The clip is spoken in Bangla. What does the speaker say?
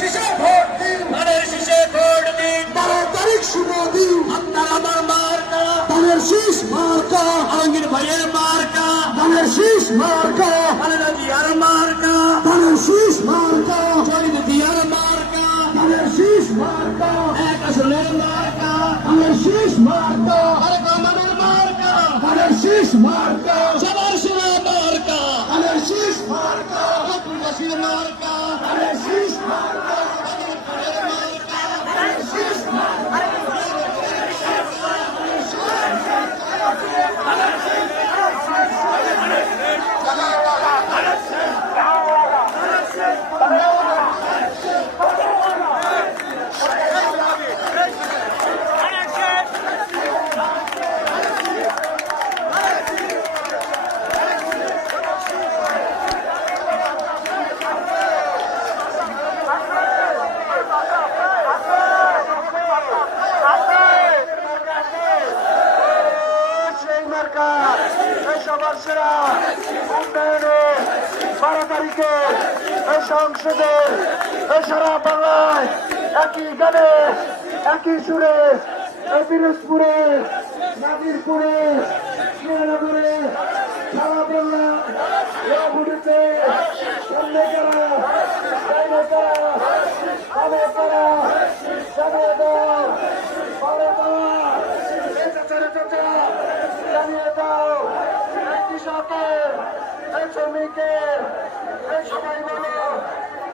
শীষে ভোট দিন, ধানের শীষে ভোট দিন। 12 তারিখ শুভ দিন, আপনার আমার মার্কা, ধানের শীষ মার্কা, আলমগীর ভাইয়ের মার্কা, ধানের শীষ মার্কা, খালেদা জিয়ার মার্কা, ধানের শীষ মার্কা, শহীদ জিয়ার মার্কা, ধানের শীষ মার্কা, এক আসনের মার্কা, ধানের শীষ মার্কা, তারেক রহমানের মার্কা, ধানের শীষ মার্কা, সবার সেরা মার্কা, ধানের শীষ মার্কা, আব্দুল মার্কা, ধানের শীষ মার্কা, ধানের শীষ মার্কা। সবার সেরা উন্নয়নে 12 তারিখে সংসদে সারা বাংলায় একই গানে একই সুরে পিরোজপুরে, নাজিরপুরে, শ্রীনগরে, সারা বাংলায় রাজনীতিতে সন্দেহরা জানিয়ে দাও, জানিয়ে দাও, কৃষকের, শ্রমিকের, সবাই বলে